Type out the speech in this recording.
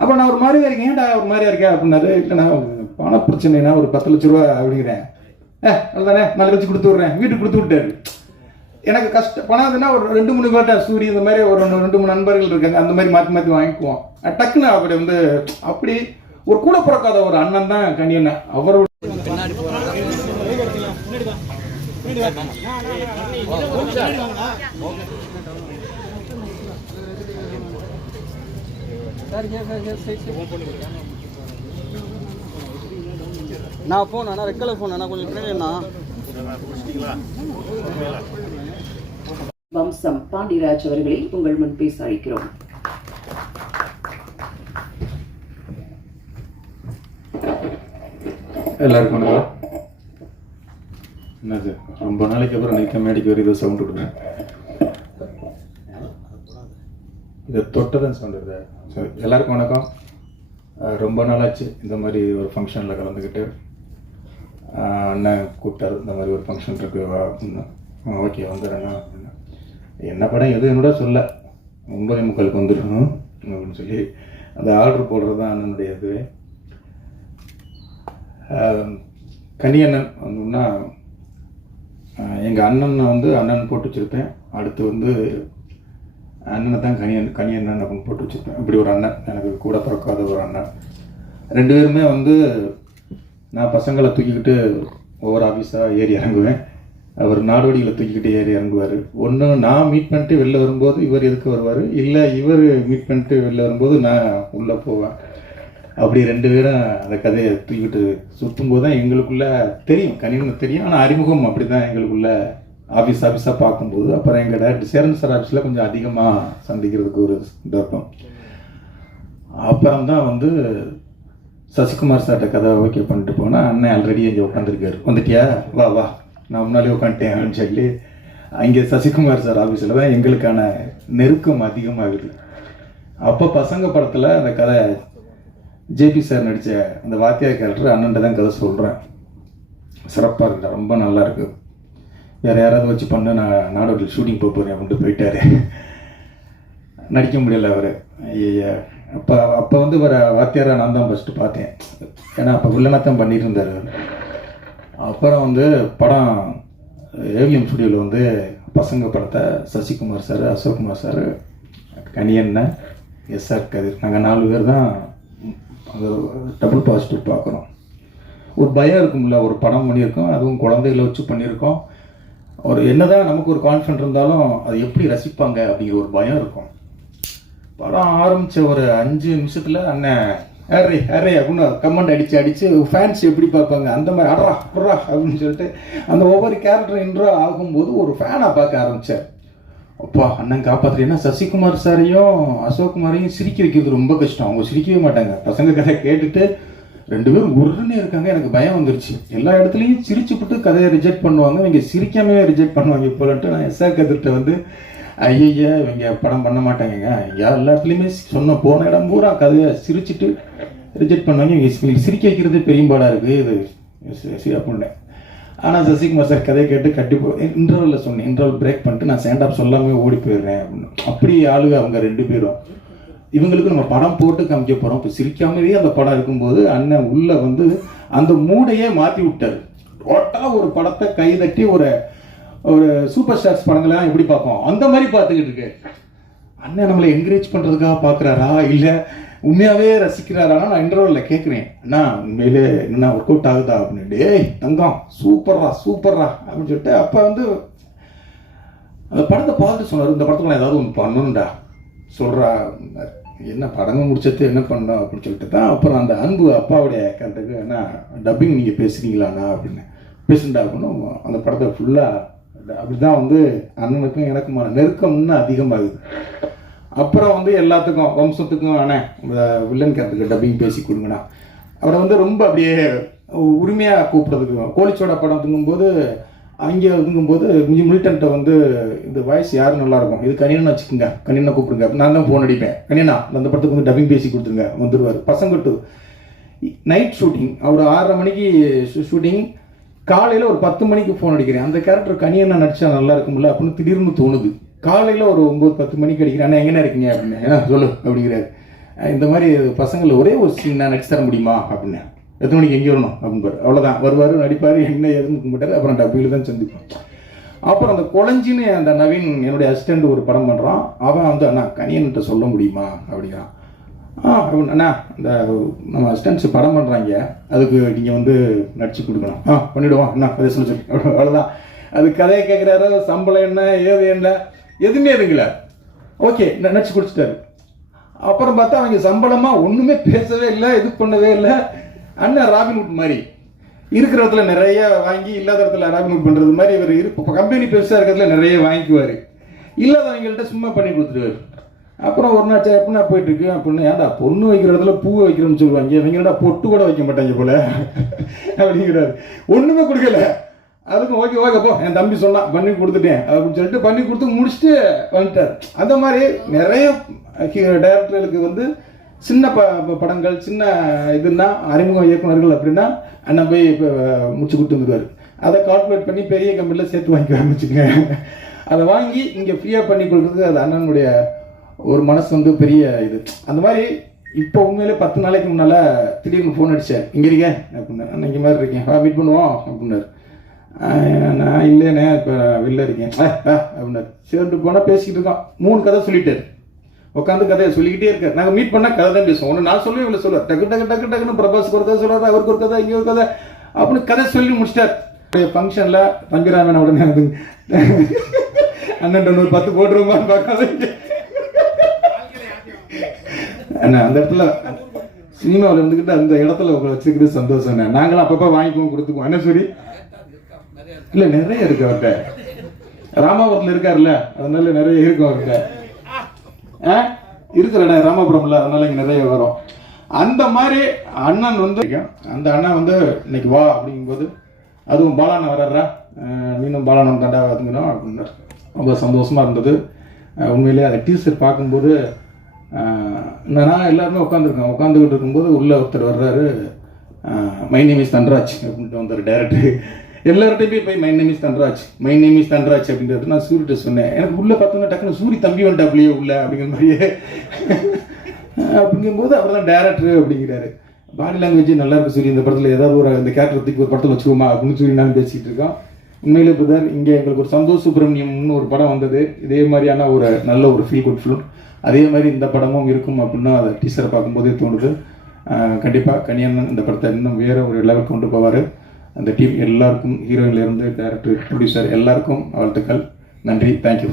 அப்போ நான் ஒரு மாதிரியா இருக்கேன், ஏன்டா ஒரு மாதிரியா இருக்கேன் அப்படின்னாரு. இல்லை நான் பண பிரச்சனைனா ஒரு 10 லட்ச ரூபா அப்படிங்கிறேன். அதுதானே 4 லட்சம் கொடுத்து விட்றேன், வீட்டுக்கு கொடுத்து விட்டாரு. எனக்கு பணம் அதுனா ஒரு 2-3 பேர்ட்ட சூரிய இந்த மாதிரி ஒரு 2-3 நண்பர்கள் இருக்காங்க, அந்த மாதிரி மாற்றி மாற்றி வாங்கிக்குவோம். டக்குன்னு அப்படி வந்து அப்படி ஒரு கூட பிறக்காத ஒரு அண்ணன் தான் கனியண்ணன். அவரோட நான் ஃபோன் அண்ணா ரெட் கலர் ஃபோன் அண்ணா கொஞ்சம் பின்னாடி. வம்சம் பாண்டியராஜ் அவர்களை உங்கள் முன் பேச அழைக்கிறோம். எல்லாருக்கும் வணக்கம். என்னது ரொம்ப நாளைக்கு அப்புறம் நிற்க மேடிக்கு வர இதை சவுண்ட் விடுவேன். இதை தொட்டதான் சவுண்ட் வருது. சரி, எல்லாருக்கும் வணக்கம். ரொம்ப நாளாச்சு இந்த மாதிரி ஒரு ஃபங்க்ஷனில் கலந்துக்கிட்டு. அண்ணன் கூப்பிட்டாரு, இந்த மாதிரி ஒரு ஃபங்க்ஷன் இருக்கு அப்படின்னு. ஓகே வந்துடுறேண்ணா அப்படின்னா. என்ன படம் எது என்னோட சொல்ல 9:45 வந்துடணும் அப்படின்னு சொல்லி அந்த ஆர்டர் போடுறது தான் அண்ணனுடைய இதுவே. கனியண்ணன் வந்தோம்னா எங்கள் அண்ணனை வந்து அண்ணன் போட்டு வச்சுருப்பேன். அடுத்து வந்து அண்ணனை தான் கனியண்ணன் அப்படின்னு போட்டு வச்சுருப்பேன். இப்படி ஒரு அண்ணன், எனக்கு கூட பிறக்காத ஒரு அண்ணன். 2 பேருமே வந்து நான் பசங்களை தூக்கிக்கிட்டு ஒவ்வொரு ஆஃபீஸாக ஏறி இறங்குவேன். அவர் நாடோடிகளை தூக்கிக்கிட்டு ஏறி இறங்குவார். ஒன்று நான் மீட் பண்ணிட்டு வெளில வரும்போது இவர் எதுக்கு வருவார், இல்லை இவர் மீட் பண்ணிட்டு வெளில வரும்போது நான் உள்ளே போவேன். அப்படி 2 பேரும் அந்த கதையை தூக்கிட்டு சுற்றும்போது தான் எங்களுக்குள்ளே தெரியும், கனியன்னு தெரியும். ஆனால் அறிமுகம் அப்படி தான் எங்களுக்குள்ளே ஆஃபீஸாக பார்க்கும்போது. அப்புறம் எங்கள் டேரக்டர் சேரன் சார் ஆஃபீஸில் கொஞ்சம் அதிகமாக சந்திக்கிறதுக்கு ஒரு இதாகும். அப்புறம் தான் வந்து சசிகுமார் சார்கிட்ட கதை ஓகே பண்ணிட்டு போனால், அண்ணன் ஆல்ரெடி இங்கே உட்காந்துருக்காரு. வந்துட்டியா, வா வா, நான் முன்னாலே உட்காந்துட்டேன் அப்படின்னு சொல்லி அங்கே சசிகுமார் சார் ஆஃபீஸில் தான் எங்களுக்கான நெருக்கம் அதிகமாகுது. அப்போ பசங்க படத்தில் அந்த கதை ஜேபி சார் நடித்த அந்த வாத்தியார் கேரக்டர் அண்ணன்ட்ட தான் கதை சொல்கிறேன். சிறப்பாக இருக்குடா, ரொம்ப நல்லா இருக்குது, வேறு யாராவது வச்சு பண்ண நான் நாடோடியில் ஷூட்டிங் போகிறேன் அப்படின்ட்டு போயிட்டார். நடிக்க முடியல அவர். அப்போ வந்து வர வாத்தியாரை நான் தான் ஃபஸ்ட்டு பார்த்தேன். ஏன்னா அப்போ வில்லனாத்தான் பண்ணிட்டு இருந்தார். அப்புறம் வந்து படம் ஏவிஎம் ஸ்டுடியோவில் வந்து பசங்க படத்தை சசிகுமார் சார், அசோக்குமார் சார், கனியண்ணன், எஸ்ஆர் கதிர், நாங்கள் 4 பேர் தான் அது டபுள் பாசிட்டிவ் பார்க்குறோம். ஒரு பயம் இருக்கும்ல, ஒரு படம் பண்ணியிருக்கோம், அதுவும் குழந்தைகளை வச்சு பண்ணியிருக்கோம். ஒரு என்னதான் நமக்கு ஒரு கான்ஃபிடென்ட் இருந்தாலும் அது எப்படி ரசிப்பாங்க அப்படிங்கிற ஒரு பயம் இருக்கும். படம் ஆரம்பித்த ஒரு 5 நிமிஷத்தில் அண்ணன் ஹேரே ஹேரே அப்படின்னு கமெண்ட் அடித்து ஃபேன்ஸ் எப்படி பார்ப்பாங்க அந்த மாதிரி அட்ரா அட்ரா அப்படின்னு சொல்லிட்டு அந்த ஒவ்வொரு கேரக்டர் இன்ட்ரோ ஆகும்போது ஒரு ஃபேனாக பார்க்க ஆரம்பித்தார். அப்பா அண்ணன் காப்பாற்றுறேன். ஏன்னா சசிகுமார் சாரையும் அசோக்குமாரையும் சிரிக்க வைக்கிறது ரொம்ப கஷ்டம். அவங்க சிரிக்கவே மாட்டாங்க. பசங்க கதை கேட்டுட்டு 2 பேரும் உருன்னே இருக்காங்க. எனக்கு பயம் வந்துருச்சு. எல்லா இடத்துலையும் சிரிச்சுப்பட்டு கதையை ரிஜெக்ட் பண்ணுவாங்க, இவங்க சிரிக்காமே ரிஜெக்ட் பண்ணுவாங்க இப்போலன்ட்டு நான் எஸ்ஆர் கதிர்கிட்ட வந்து ஐயா இவங்க படம் பண்ண மாட்டாங்க, எல்லா இடத்துலையுமே சொன்ன போன இடம் பூரா கதையை சிரிச்சுட்டு ரிஜெக்ட் பண்ணுவாங்க, இவங்க சிரிக்க வைக்கிறது பெரியம்பாடாக இருக்குது இது அப்படின்னேன். ஆனால் சசிகுமார் சார் கதையை கேட்டு கண்டிப்பாக இன்டர்வலில் சொன்னேன், இன்டர்வல் பிரேக் பண்ணிட்டு நான் ஸ்டாண்ட் அப் சொல்லாமே ஓடி போயிடுறேன் அப்படின்னு. அப்படி ஆளுங்க அவங்க 2 பேரும். இவங்களுக்கு நம்ம படம் போட்டு காமிக்க போகிறோம். இப்போ சிரிக்காமலே அந்த படம் இருக்கும்போது அண்ணன் உள்ளே வந்து அந்த மூடையே மாற்றி விட்டார். டோட்டலாக ஒரு படத்தை கைதட்டி ஒரு சூப்பர் ஸ்டார்ஸ் படங்கள்லாம் எப்படி பார்ப்போம் அந்த மாதிரி பார்த்துக்கிட்டு இருக்கு. அண்ணன் நம்மளை என்கரேஜ் பண்ணுறதுக்காக பார்க்குறாரா இல்லை உண்மையாகவே ரசிக்கிறாரானா நான் இன்டர்வலில் கேட்குறேன், அண்ணா உண்மையிலே என்ன ஒர்க் அவுட் ஆகுதா அப்படின்னு. டேய் தங்கம் சூப்பர்ரா அப்படின்னு சொல்லிட்டு அப்போ வந்து அந்த படத்தை பார்த்துட்டு சொன்னார், இந்த படத்துக்கு நான் ஏதாவது ஒன்று பண்ணணும்டா சொல்கிறா. என்ன படங்க முடிச்சது என்ன பண்ணோம் அப்படின்னு சொல்லிட்டு தான் அப்புறம் அந்த அன்பு அப்பாவுடைய கருத்துக்கு என்ன டப்பிங் நீங்கள் பேசுகிறீங்களாண்ணா அப்படின்னு. பேசுண்டா அப்படின்னு அந்த படத்தை ஃபுல்லாக அப்படி தான் வந்து அண்ணனுக்கும் எனக்குமான நெருக்கம் இன்னும் அதிகமாகுது. அப்புறம் வந்து எல்லாத்துக்கும் வம்சத்துக்கும் அண்ணன் வில்லன் கேரக்டருக்கு டப்பிங் பேசி கொடுங்கண்ணா. அவரை வந்து ரொம்ப அப்படியே உரிமையாக கூப்பிட்றதுக்கு கோழிச்சோட படம் தூங்கும்போது அங்கே இருக்கும்போது கொஞ்சம் மில்டன்ட்ட வந்து இந்த வாய்ஸ் யார் நல்லாயிருக்கும், இது கனியனை வச்சுக்கோங்க, கனியனை கூப்பிடுங்க, நான் தான் ஃபோன் அடிப்பேன், கனியனா அந்த படத்துக்கு வந்து டப்பிங் பேசி கொடுத்துருங்க வந்துடுவார். பசங்கட்டு நைட் ஷூட்டிங், அவர் 6:30 மணிக்கு ஷூட்டிங், காலையில் ஒரு 10 மணிக்கு ஃபோன் அடிக்கிறேன். அந்த கேரக்டர் கனியண்ணா நடிச்சா நல்லா இருக்கும்ல அப்படின்னு திடீர்னு தோணுது. காலையில் ஒரு 9-10 மணிக்கு அடிக்கிறேன், அண்ணா எங்கே இருக்கீங்க அப்படின்னு. சொல்லு அப்படிங்கிறாரு. இந்த மாதிரி பசங்களை ஒரே ஒரு சீன் நான் நடிச்சு தர முடியுமா அப்படின்னு. எத்தனை மணிக்கு எங்கே வரணும் அப்படின்பார். அவ்வளோதான், வருவார், நடிப்பார், என்ன ஏதுன்னு கும்பிட்டார். அப்புறம் டப்பியில் தான் சந்திப்போம். அப்புறம் அந்த குழஞ்சின்னு அந்த நவீன் என்னுடைய அசிஸ்டண்ட் ஒரு படம் பண்ணுறான். அவன் வந்து அண்ணா கனியன்கிட்ட சொல்ல முடியுமா அப்படிங்கிறான். அப்படின்னு அண்ணா இந்த நம்ம அசிஸ்டன்ட்ஸ் படம் பண்ணுறாங்க, அதுக்கு நீங்கள் வந்து நடிச்சு கொடுக்கணும். பண்ணிவிடுவோம் அண்ணா கதை சொல்லி அவ்வளோதான். அது கதையை கேட்குறாரு, சம்பளம் என்ன ஏது என்ன எதுவுமே இருங்கல. ஓகே நடிச்சு கொடுத்துட்டாரு. அப்புறம் பார்த்தா அவங்க சம்பளமாக ஒன்றுமே பேசவே இல்லை, இது பண்ணவே இல்லை. அண்ணன் ராபின்ஹுட் மாதிரி இருக்கிற இடத்துல நிறைய வாங்கி இல்லாத இடத்துல ராபின்ஹுட் பண்ணுறது மாதிரி இவர் இப்போ கம்பெனி பெருசாக இருக்கிறதுல நிறைய வாங்கிக்குவார், இல்லாதவங்கள்ட்ட சும்மா பண்ணி கொடுத்துருவார். அப்புறம் ஒரு நாள் எப்படின்னா போயிட்டுருக்கு அப்படின்னு, ஏன்டா பொண்ணு வைக்கிற இடத்துல பூ வைக்கிறோன்னு சொல்லுவாங்க, இவங்கடா பொட்டு கூட வைக்க மாட்டாங்க போல அப்படிங்கிறாரு. ஒன்றுமே கொடுக்கல. அதுக்கும் ஓகே ஓகே போ என் தம்பி சொன்னான் பண்ணி கொடுத்துட்டேன் அப்படின்னு சொல்லிட்டு பண்ணி கொடுத்து முடிச்சுட்டு வந்துட்டார். அந்த மாதிரி நிறைய டைரக்டர்களுக்கு வந்து சின்ன படங்கள் சின்ன இதுன்னா அறிமுக இயக்குநர்கள் அப்படின்னா அண்ணன் போய் இப்போ முடிச்சு கொடுத்து வந்துடுவார். அதை கால்குலேட் பண்ணி பெரிய கம்பெனியில் சேர்த்து வாங்கி ஆரம்பிச்சுங்க. அதை வாங்கி இங்கே ஃப்ரீயாக பண்ணி கொடுக்குறது அது அண்ணனுடைய ஒரு மனசு வந்து பெரிய இது. அந்த மாதிரி இப்போ உண்மையிலே 10 நாளைக்கு முன்னால் திடீர்னு ஃபோன் அடித்தேன், இங்கே இருக்கேன் அப்படின்னு. அண்ணன் இங்கே மாதிரி இருக்கேன், மீட் பண்ணுவோம் அப்படின்னாரு. நான் இல்லைண்ணே இப்போ வெளில இருக்கேன் அப்படின்னாரு. சேர்ந்து போனால் பேசிக்கிட்டு இருக்கோம். 3 கதை சொல்லிட்டாரு. உட்காந்து கதையை சொல்லிக்கிட்டே இருக்காரு. நாங்கள் மீட் பண்ணால் கதை தான் பேசுவோம். ஒன்று நான் சொல்லுவேன், இவ்வளோ சொல்லுவேன். டக்கு டக்கு டக்கு டக்குன்னு பிரபாஸ்க்கு ஒரு கதை சொல்கிறாரு, அவருக்கு ஒரு கதை, இங்கே ஒரு கதை அப்படின்னு கதை சொல்லி முடிச்சிட்டார். ஃபங்க்ஷனில் தம்பிராமன் உடனே அது அண்ணன் ஒரு 10 போட்டுருமான்னு பார்க்காத. அண்ணா அந்த இடத்துல சினிமாவில் இருந்துக்கிட்டு அந்த இடத்துல உங்களை வச்சுக்கிறது சந்தோஷம். நாங்களும் அப்பப்போ வாங்கிக்குவோம் கொடுத்துக்குவோம். என்ன சொல்லி இல்லை நிறைய இருக்கு அவர்கிட்ட. ராமாபுரத்தில் இருக்காருல்ல, அதனால நிறைய இருக்கும் அவர்கிட்ட. இருக்கிற ராமபுரம்ல, அதனால இங்கே நிறைய வரும். அந்த மாதிரி அண்ணன் வந்து அந்த அண்ணன் வந்து இன்னைக்கு வா அப்படிங்கும்போது, அதுவும் பாலான வர்றா நீனும் பாலானம் தாண்டா அதுங்கணும் அப்படின்னாரு. ரொம்ப சந்தோஷமா இருந்தது உண்மையிலே. அந்த டீசர் பார்க்கும்போது நான் எல்லாருமே உட்காந்துக்கிட்டு இருக்கும்போது உள்ள ஒருத்தர் வர்றாரு, மை நேம் இஸ் தன்ராஜ் அப்படின்ட்டு வந்தார் டேரக்டர். எல்லார்ட்டையுமே போய் மை நேம் இஸ் தன்ராஜ் அப்படின்றது நான் சூரிட்ட சொன்னேன். எனக்கு உள்ள பார்த்தோன்னா டக்குன்னு சூரி தம்பி வந்துட்டாப்லையே உள்ள அப்படிங்கிற மாதிரியே. அப்படிங்கும்போது அவர் தான் டேரக்டர் அப்படிங்கிறாரு. பாடி லாங்குவேஜ் நல்லா இருக்கு சூரி, இந்த படத்தில் ஏதாவது ஒரு இந்த கேரக்டருக்கு ஒரு படத்தில் வச்சுக்கோமா அப்படின்னு சூரி நான் பேசிக்கிட்டு இருக்கோம். உண்மையிலே பிரதர் இங்கே எங்களுக்கு ஒரு சந்தோஷ் சுப்ரமணியம்னு ஒரு படம் வந்தது, இதே மாதிரியான ஒரு நல்ல ஒரு ஃபீல் குட் ஃபிலிம். அதே மாதிரி இந்த படமும் இருக்கும் அப்படின்னு அதை டீச்சரை பார்க்கும்போதே தோணுது. கண்டிப்பாக கனியண்ணன் இந்த படத்தை இன்னும் வேறு ஒரு லெவலுக்கு கொண்டு போவார். அந்த டீம் எல்லாருக்கும், ஹீரோயின்லேருந்து டைரக்டர் ப்ரொடியூசர் எல்லாருக்கும் வாழ்த்துக்கள். நன்றி, தேங்க்யூ.